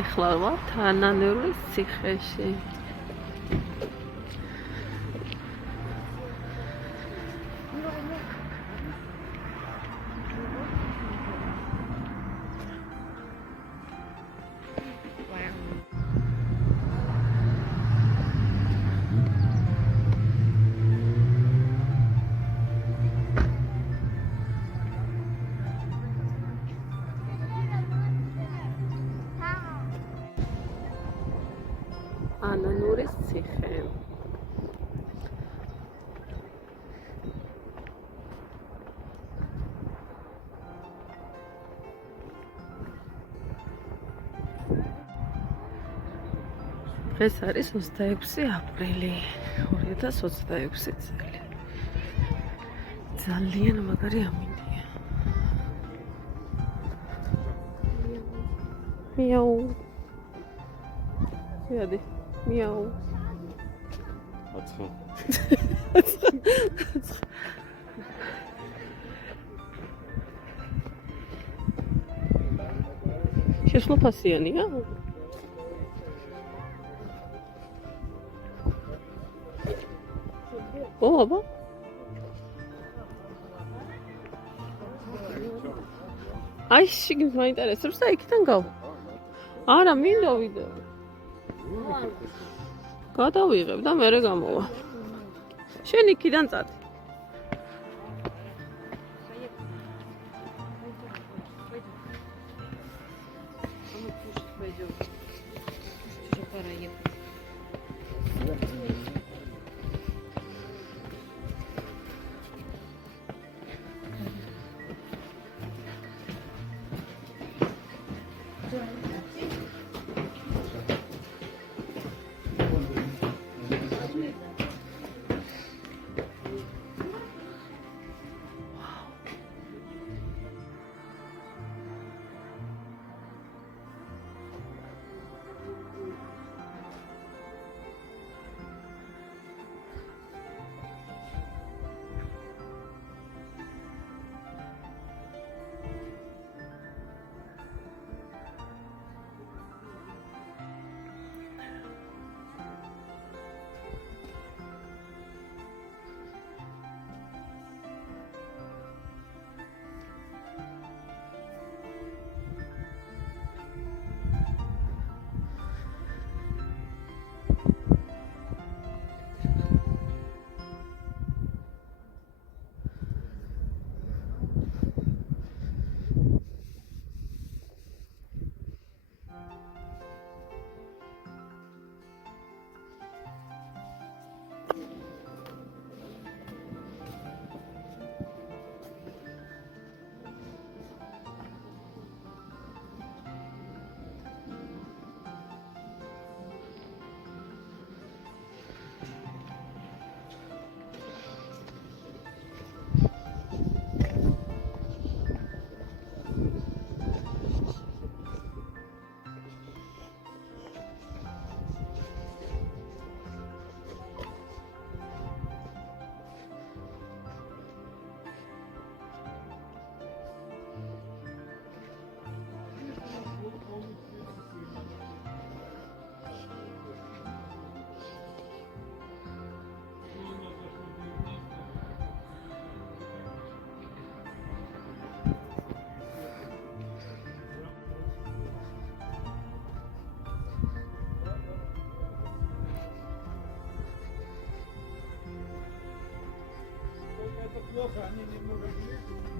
ეხლა ვართ ანანურის ციხეში. ანანურის ციხე. დღეს არის 26 აპრილი 2026 წელი. ძალიან მაგარი ამინდია. მიაუ. შეადი. მიაუ. აცხო. შეშლოფასიანია? ო, აბა. აი, შიგნით მაინტერესებს და იქიდან გავ. არა, მინდა ვიდეო. გადავიღებ და მერე გამოვა. შენ იქიდან წადი.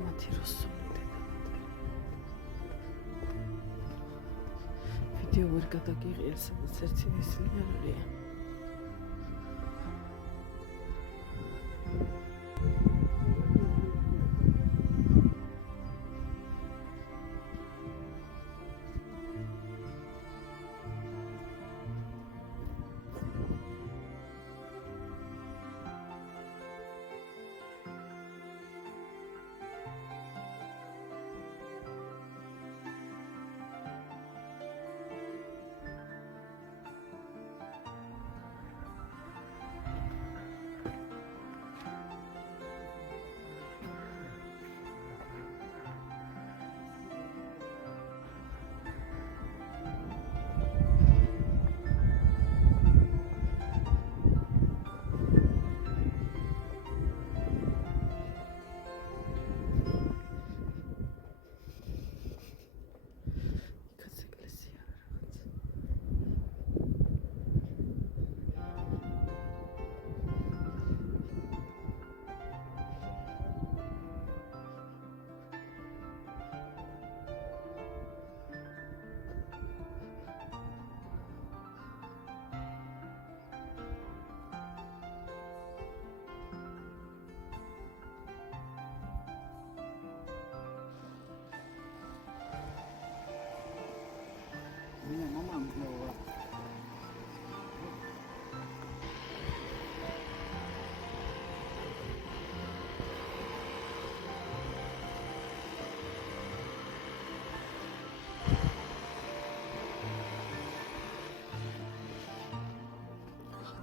მათი რუსული ვიდეო ვერ გადაგიღია, სადაც ერთი ისინი არ არიან.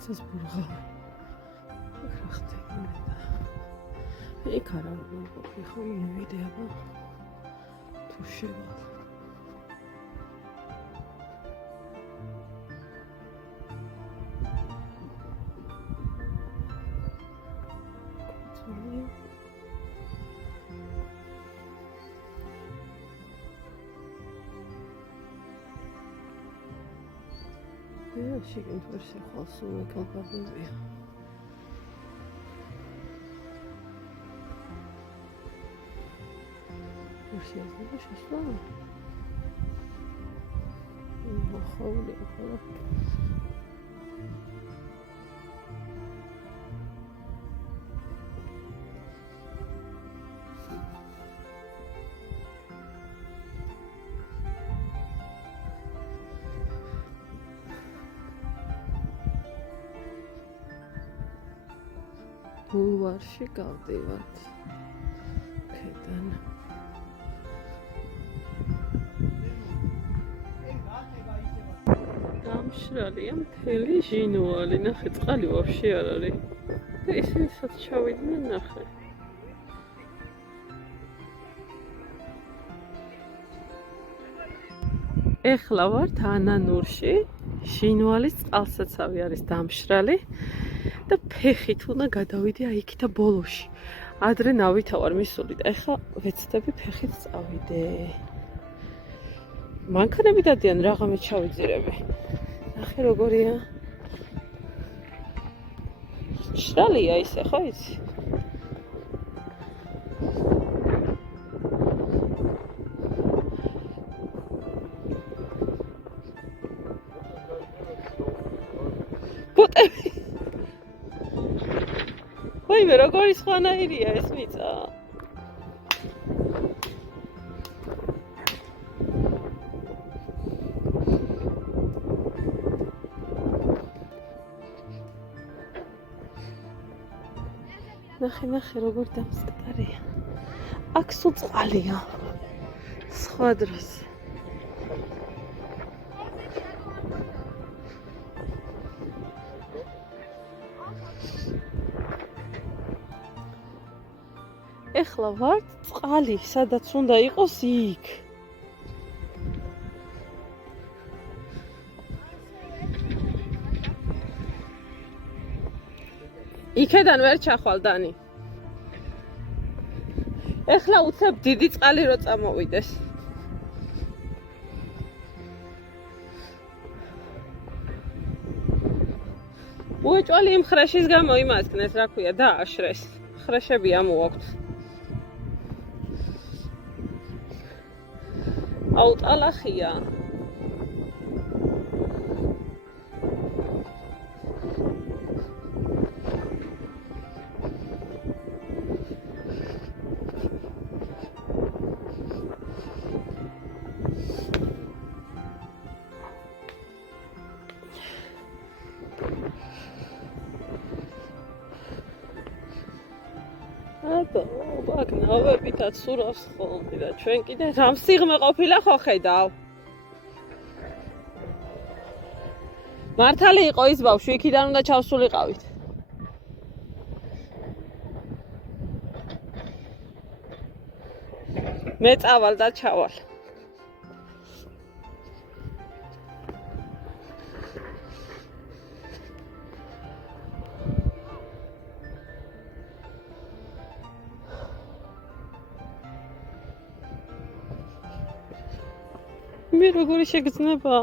რაღაცას ბურღავი. იქ რა ხდება? იქ არა მოვყოფი ხომ მივიდე აბა. თუ შევალ. შიგნით ვერ შეხვალ, სულ ეკალბაბებია. ვერ შეიძლება შესვლა? მოხაულია ხოლმე. ბულვარში გავდივართ. ქედან. დამშრალია მთელი ჟინუალი, ნახე, წყალი ვაფშე არ არის. და ისინი სად ჩავიდნენ, ნახე. ეხლა ვართ ანანურში, ჟინუალის წყალსაცავი არის დამშრალი. და ფეხით უნდა გადავიდე აი იქით ბოლოში. ადრე ნავითა ვარ მისული და ეხლა ვეცდები ფეხით წავიდე. მანქანები დადიან რაღამით ჩავიძირები. ნახე როგორია. შრალია ისე ხო იცი? ბუტები ვაიმე, როგორი სხვანაირია ეს მიწა. ნახე, როგორ დამსკდარია. აქ სულ წყალია. სხვა დროს. ეხლა ვართ წყალი, სადაც უნდა იყოს იქ. იქედან ვერ ჩახვალ დანი. ეხლა უცებ დიდი წყალი რო წამოვიდეს. უეჭვალი იმ ხრეშის გამო იმასკნეს, რა ქვია, დააშრეს. ხრეშები ამოაქვთ. აუტალახია. აქ ნავებითაც სურავს ხოლმე და ჩვენ კიდე რამ სიღმე ყოფილა ხო ხედავ. მართალი იყო ის ბავშვი, იქიდან უნდა ჩავსულიყავით. მე წავალ და ჩავალ. მე როგორი შეგრძნება?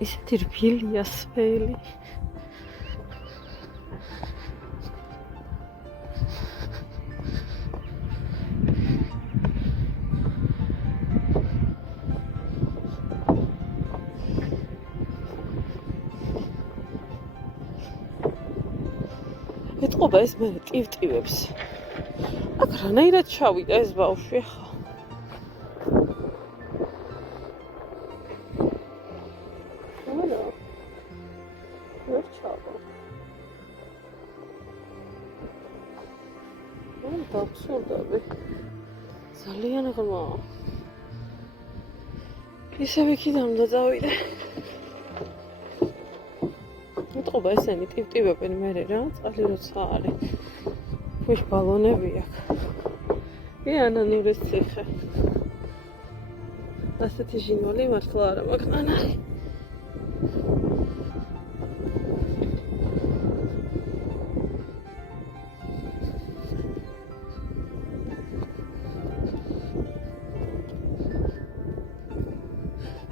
ისეთი რბილია სველი. ეთყობა ეს მე ტივტივებს. აქ რანაირად ჩავიდა ეს ბავშვი ხა? არა. ვერ ჩავა. დავსურდები. ძალიან ღრმა. ისევ იქიდან დავიდე. უტყობა ესენი ტივტივებენ მერე რა, წყალი როცა არის. ქვიშ ბალონები აქვს. ანანურის ციხე. ასეთი ჟინვალი მართლა არა მაქვს ნანარი.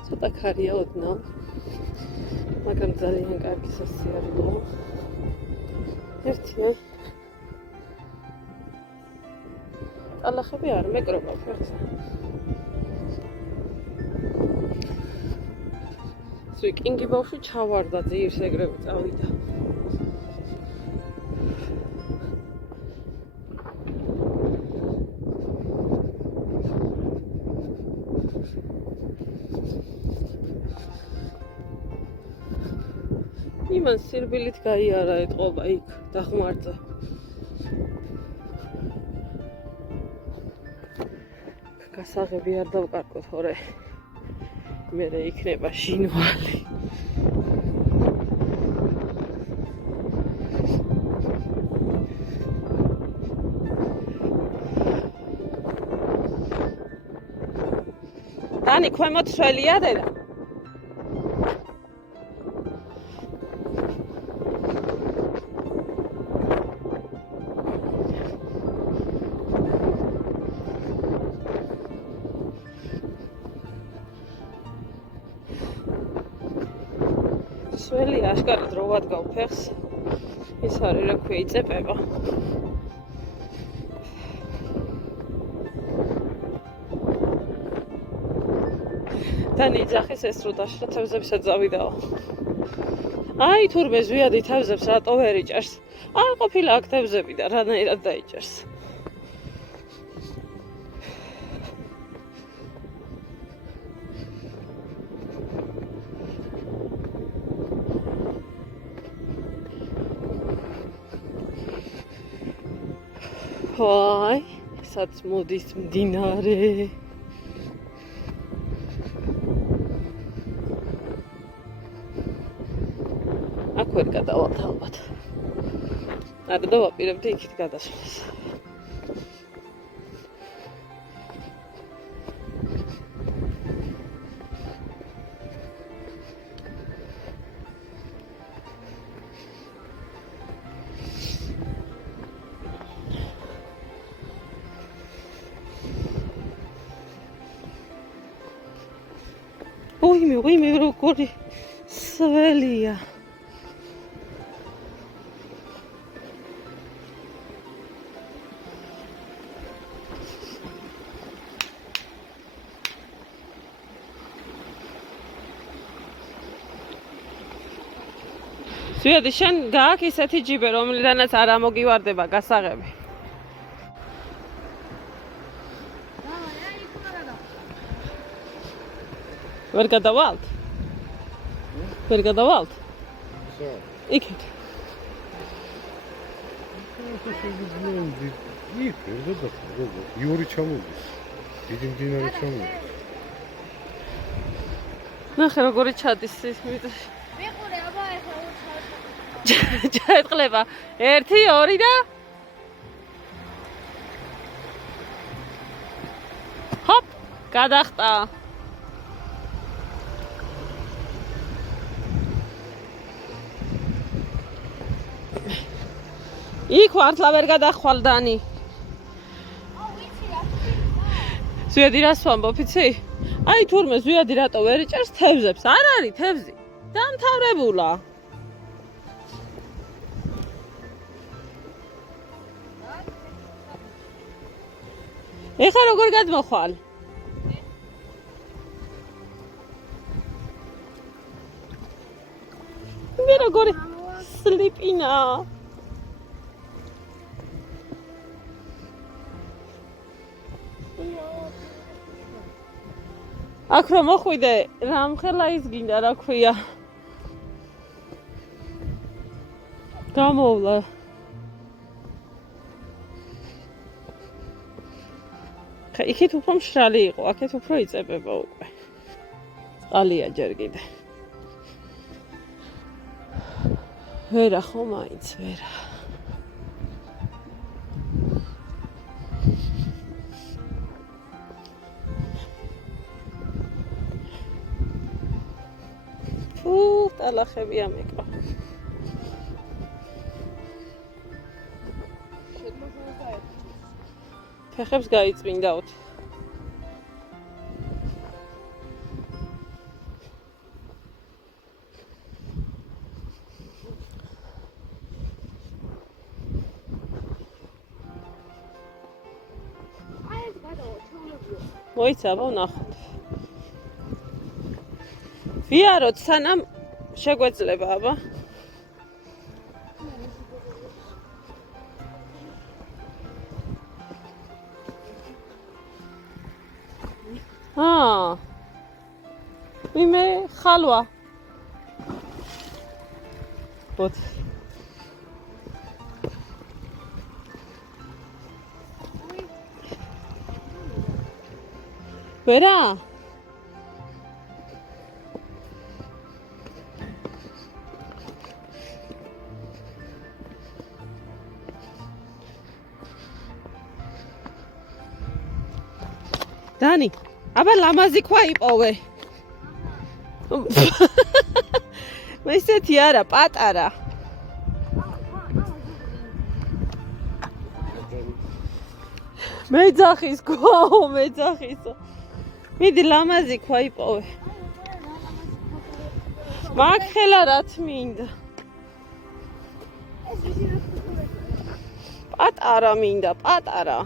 ცოტა ქარია ოდნავ. მაგრამ ძალიან კარგი სასიარულოა. ერთია. ალახები არ მეკრობა ფეხზე. სვიკინგი ბავშვი ჩავარდა ძირს ეგრევე წავიდა. იმან სირბილით გაიარა ეთყობა იქ დახმარდა. გასაღები არ დავკარგო თორე მერე იქნება ჟინვალი. დანი ქვემოთ შველია დედა? სველი აშკარად რო ვადგავ ფეხს. ის არის რა ქვია იწეპება. დანი ძახის ეს რო დაშრა თევზებსაც წავიდაო. აი თურმე ზვიადი თევზებს რატო ვერ იჭერს? არ ყოფილა აქ თევზები და რანაირად დაიჭერს. აი, სადაც მოდის მდინარე. აქ ვერ გადავალთ ალბათ. არა დავაპირებდი იქით გადასვლას. ვიმე როგორი სველია. ზვიადი შენ გააქვს ისეთი ჯიბე რომლიდანაც არ ამოგივარდება გასაღები. ვერ გადავალთ? ვერ გადავალთ? იქით. იქ ვერ გადავალთ. იური ჩამოდის. დიდი მდინარე ჩამოდის. ნახე როგორი ჩადის ის მიწაში. მიყურე აბა ეხლა უცხო. ჩაეტყლება. 1 2 და ჰოპ, გადახტა. იქ ვართლა ვერ გადახვალ დანი. ზვიადი რას ვამბობ იცი? აი თურმე ზვიადი რატო ვერ იჭერს თევზებს? არ არის თევზი. დამთავრებულა. ეხლა როგორ გადმოხვალ? მე როგორი სლიპინა. აქ რომ მოხვიდე, რამხელა ის გინდა რა ქვია. გამოვლა. იქით უფრო მშრალი იყო, აქეთ უფრო იწებება უკვე. წყალია ჯერ კიდე. ვერა ხო მაინც, ვერა. ტალახები ამეკვა. ფეხებს გაიწმინდაოთ. მოიცა, აბა ვნახოთ. ვიაროთ სანამ შეგვეძლება, აბა. ვიმე ხალვა. ბოთ. ვერა? დანი, აბა ლამაზი ქვა იპოვე. მე ისეთი არა, პატარა. მეძახის ქვაო, მეძახისო. მიდი ლამაზი ქვა იპოვე. მაგ ხელა რაც მინდა. პატარა მინდა, პატარა.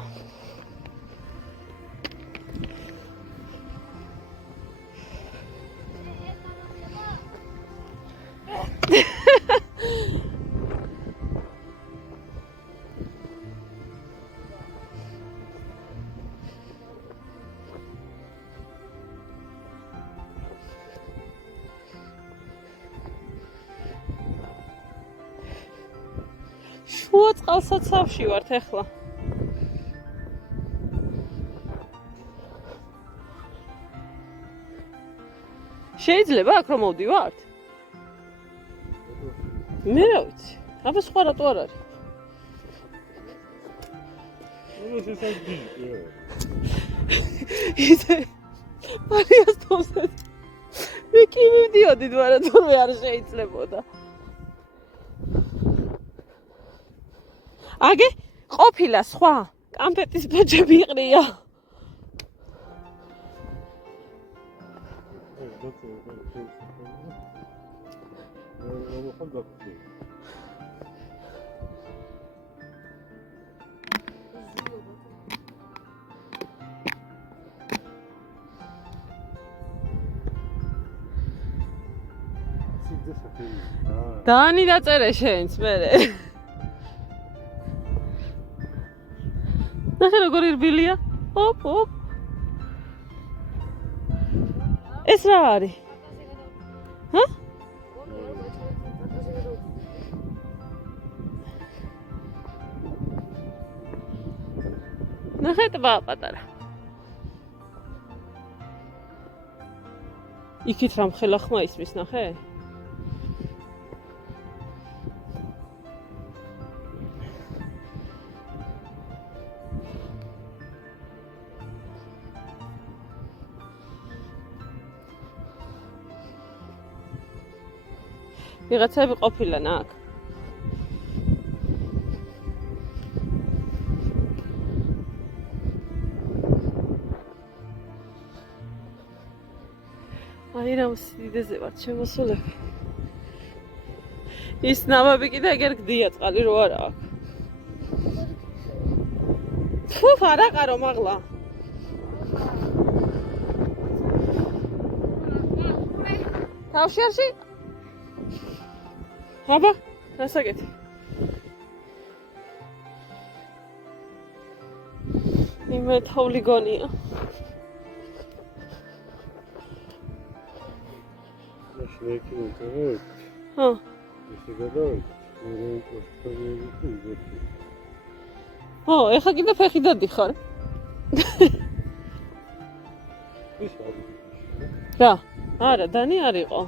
შუა წყალსაცავში ვართ ახლა. შეიძლება აქ რომ მოვდივართ? მე რა ვიცი. აბა სხვა რატო არ არის? ისე მარიას თოვსეთ. მე კი მივდიოდი, მაგრამ თორე არ შეიძლებოდა. აგე ყოფილა სხვა კამფეტის ბოჭები იყრია. დანი დაწერე შენც მერე. ნახე როგორ ირბილია. ოპ ოპ. ეს რა არის? ჰა? ნახე ტბა პატარა. იქით რა მხელა ხმა ისმის, ნახე? ვიღაცები ყოფილან აქ. აი რა სიდიდეზე ვართ შემოსულები. ის ნავები კიდე ეგერ გდია წყალი რო არა აქ. ფუ, არა ყარო მაღლა. თავშერში? აბა, რასაკეთე? იმე თოვლი გონია. ჰა. ო, ეხა კიდე ფეხი დადიხარ. რა? არა, დანი არ იყო.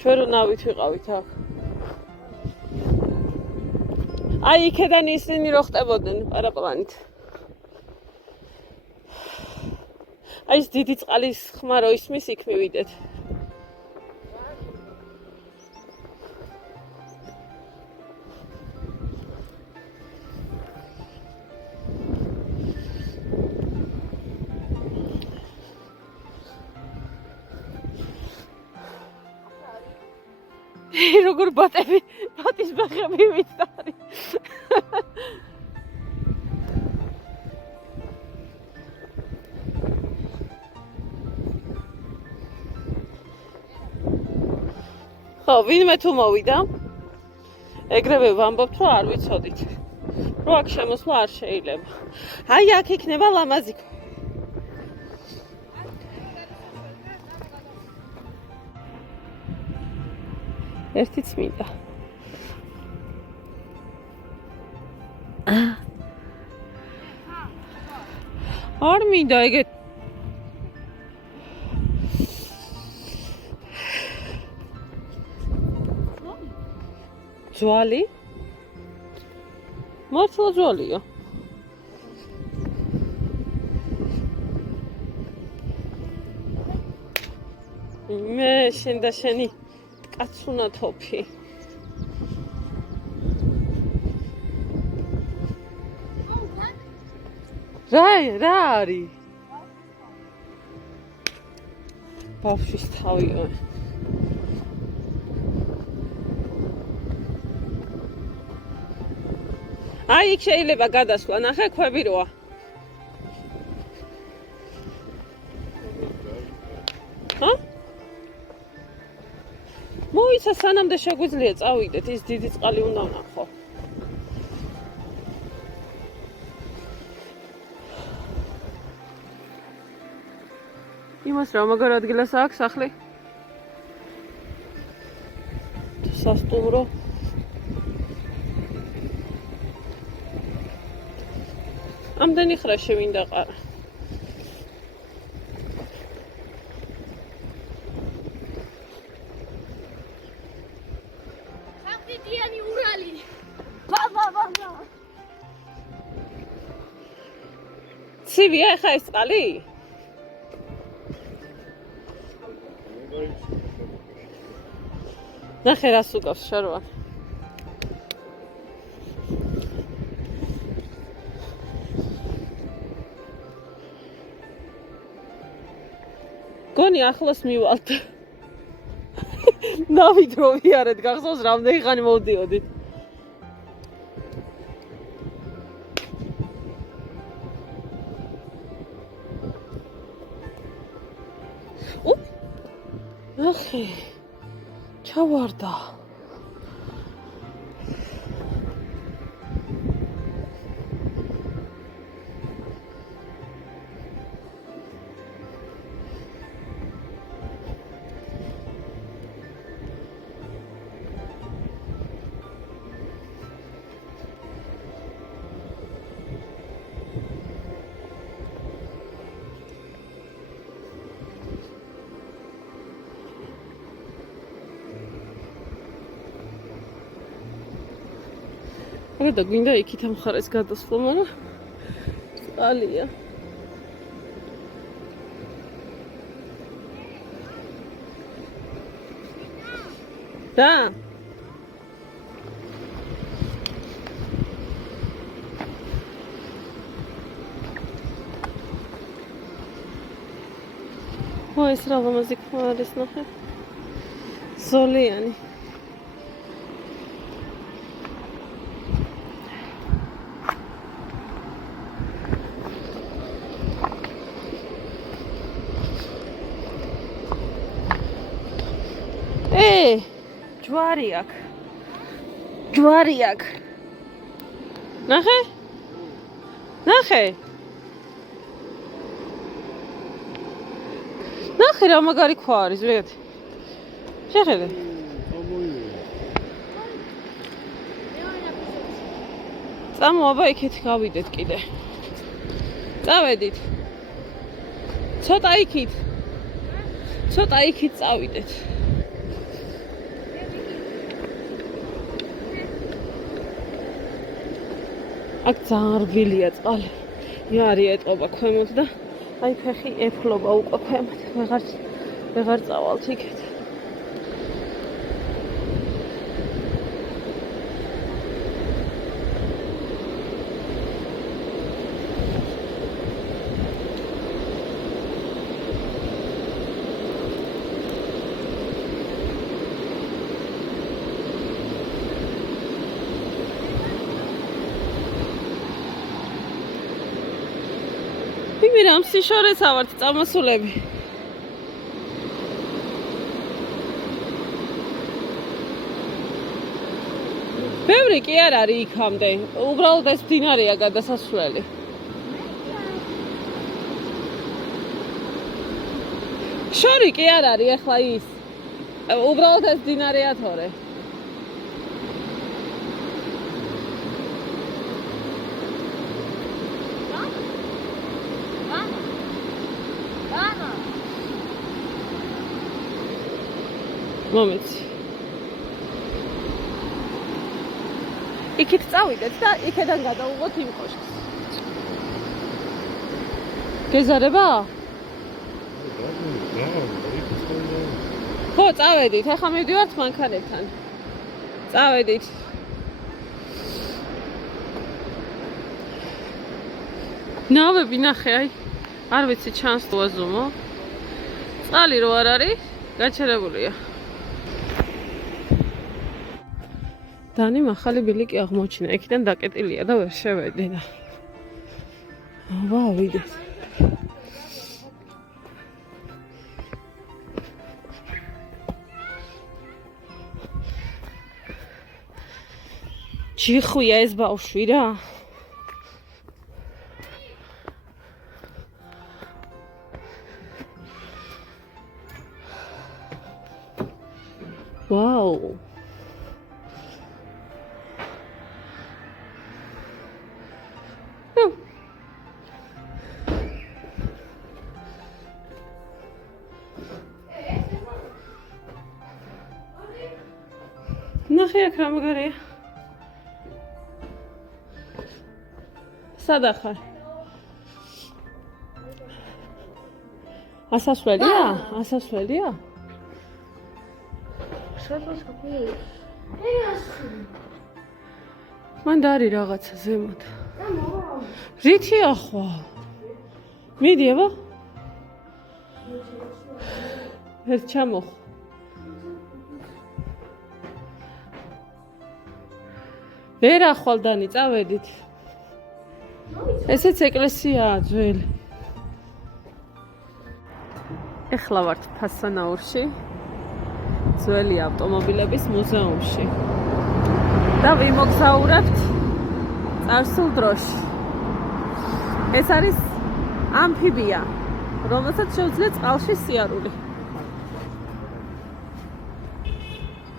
ჩვენ რო ნავით ვიყავით აქ. აი, იქედან ისინი რო ხტებოდნენ პარაპლანით. აი, ეს დიდი წყალის ხმა რო ისმის, იქ მივიდეთ. როგორ ბატის ბაღები ვიცარი. ხო, ვინმე თუ მოვიდა, ეგრევე ვამბობთ, რომ არ ვიცოდით. რომ აქ შემოსვლა არ შეიძლება. აი, აქ იქნება ლამაზი. ერთიც მინდა. არ მინდა ეგეთ. ძვალი? მართლა ძვალია. მე შენ და შენი კაცუნა თოფი. რა არის? ბავშვის თავია. აი, იქ შეიძლება გადასვლა, ნახე, ქვები როა. ჰა? მოიცა სანამდე შეგვიძლია წავიდეთ, ის დიდი წყალი უნდა ვნახო. იმას რა მაგარ ადგილას აქვს სახლი? სასტუმრო. ამდენი ხრა შევინდა ყარა. სამდიდიანი ურალი. ბაბა. ცივია ხა ეს წყალი? ნახე რას უკავს შარვა. გონი ახლოს მივალთ. ნავით რო ვიარეთ, გახსოვს რამდენი ხანი მოვდიოდით. ნახე. ჩავარდა. არა და გვინდა იქით ამ მხარეს გადასვლა, მაგრამ წყალია. და ეს რა ლამაზი ხმა არის, ნახე. ზოლიანი. ჯვარი აქ. ნახე? ნახე რა მაგარი ქვა არის, ვიღეთ. შეხედე. წამოაბა იქით გავიდეთ კიდე. წავედით. ცოტა იქით. ცოტა იქით წავიდეთ. აქ ძალიან რბილია წყალი. იარია ეტყობა ქვემოთ და აი ფეხი ეფლობა უკვე ქვემოთ. ვეღარ წავალთ იქეთ. მირამ სიშორეცა ვართ წამოსულები. ბევრი კი არ არის იქამდე. უბრალოდ ეს მდინარეა გადასასვლელი. შორი კი არ არის ახლა ის. უბრალოდ ეს მდინარეა თორე. მომეცი. იქით წავიდეთ და იქიდან გადავუღოთ იმ კოშკს. გეზარება? ხო, წავედით. ახლა მივდივართ მანქანებთან. წავედით. ნავები ნახე, აი. არ ვიცი ჩანს თუ აზუმო. წყალი რო არ არის, გაჩერებულია. დანი ახალი ბილიკი აღმოჩინა. იქიდან დაკეტილია და ვერ შევედი და. ვაუ, ვიდეთ. ჯიხვია ეს ბავშვი რა. ვაუ. ნახე აქ რა მაგარია. სად ახარ? ასასვლელია? ასასვლელია? მან და არის რაღაცა ზემოთ. რითია ხვალ? მიდი აბა. ეს ჩამოხ. ვერ ახვალ დანი, წავედით. ესეც ეკლესიაა ძველი. ეხლა ვართ ფასანაურში, ძველი ავტომობილების მუზეუმში. და ვიმოგზაურებთ წარსულ დროში. ეს არის ამფიბია, რომელსაც შეუძლია წყალში სიარული.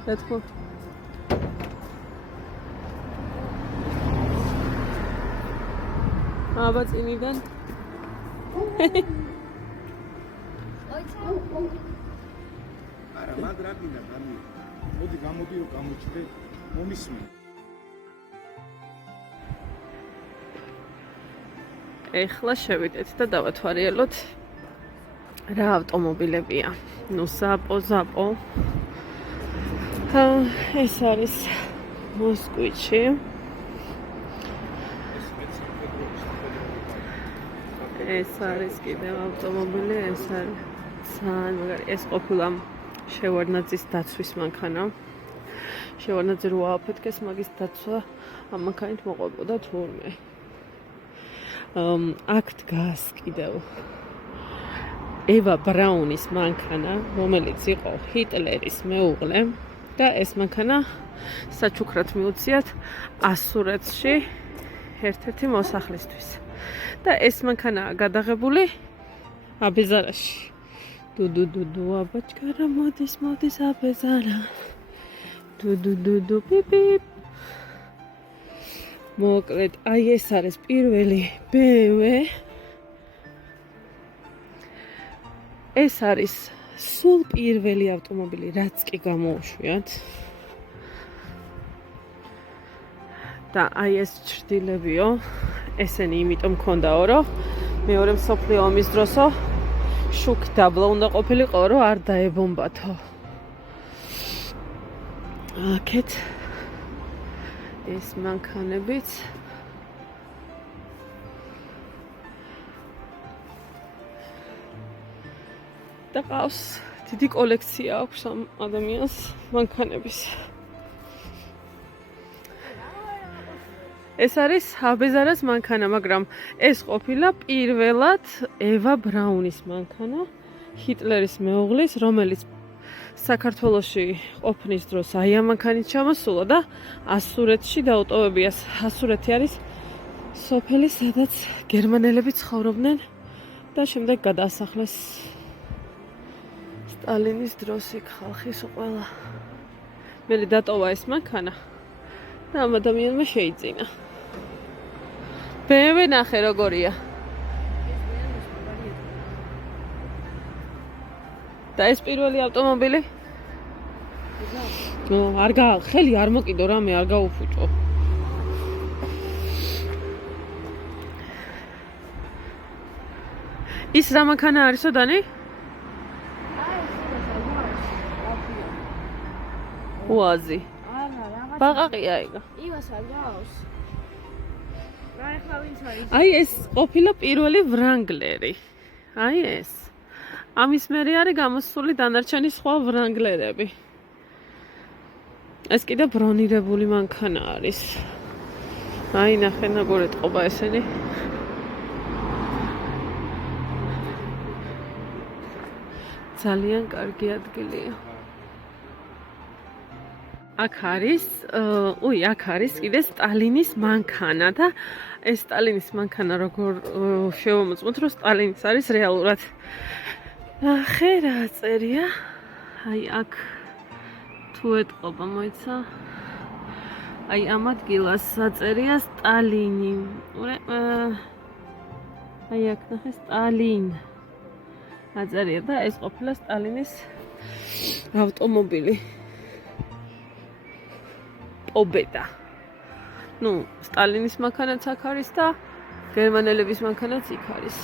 თქო. აბა წინიდან. არა, მაგრაგინა გამი. მოდი გამოდიო, გამოჩდე, მომისმენ. ეხლა შევიდეთ და დავათვალიეროთ რა ავტომობილებია. ნუ ზაპო. ეს არის მოსკვიჩი. ეს არის კიდევ ავტომობილი, ეს არის ძალიან მაგარი. ეს ყოფილა შევარდნაძის დაცვის მანქანა. შევარდნაძე რო ააფეთქეს მაგის დაცვა ამ მანქანით მოყვებოდა თურმე. აქ დგას კიდევ ევა ბრაუნის მანქანა, რომელიც იყო ჰიტლერის მეუღლე და ეს მანქანა საჩუქრად მიუციათ ასურეთში ერთ-ერთი მოსახლისთვის. და ეს მანქანაა გადაღებული აბეზარაში. დუდუდუდუ აბაჭკარა მოდის აბეზარა. დუდუდუდუ პიპიპ. მოკლედ, აი ეს არის პირველი BMW. ეს არის სულ პირველი ავტომობილი რაც კი გამოუშვიათ და აი ეს ჭრდილებიო ესენი იმიტომ მქონდაო რომ მეორე მსოფლიო ომის დროსო შუქი დაბლა უნდა ყოფილიყო რომ არ დაებომბათო აქეთ ეს მანქანებიც და ყავს დიდი კოლექცია აქვს ამ ადამიანს მანქანების. ეს არის აბეზარას მანქანა, მაგრამ ეს ყოფილა პირველად ევა ბრაუნის მანქანა, ჰიტლერის მეუღლის, რომელიც საქართველოში ყოფნის დროს აი ამ მანქანით ჩამოსულა და ასურეთში დაუტოვებიას. ასურეთი არის სოფელი, სადაც გერმანელები ცხოვრობდნენ და შემდეგ გადაასახლეს სტალინის დროს იქ ხალხის ყველა. მე დატოვა ეს მანქანა და ამ ადამიანმა შეიძინა. BMW ნახე როგორია. და ეს პირველი ავტომობილი? არ ხელი არ მოკიდო რამე არ გაუფუჭო. ის რა მანქანა არისო დანი? უაზი. არა, რაღაც. ბაყაყია ეგა. იმას არ გავს. რა ახლა ვინც არის? აი ეს ყოფილა პირველი ვრანგლერი. აი ეს. ამის მერე არის გამოსული დანარჩენი სხვა ვრანგლერები. ეს კიდე ბრონირებული მანქანა არის. აი ნახე როგორ ეტყობა ესენი. ძალიან კარგი ადგილია. აქ არის კიდე სტალინის მანქანა და ეს სტალინის მანქანა როგორ შევამოწმოთ რომ სტალინის არის რეალურად. ნახე რა წერია. აი აქ თუ ეტყობა მოიცა. აი ამ ადგილას საწერია სტალინი. აი აქ ნახე სტალინ. აწერია და ეს ყოფილა სტალინის ავტომობილი. ობედა. ნუ სტალინის მანქანაც აქ არის და გერმანელების მანქანაც იქ არის.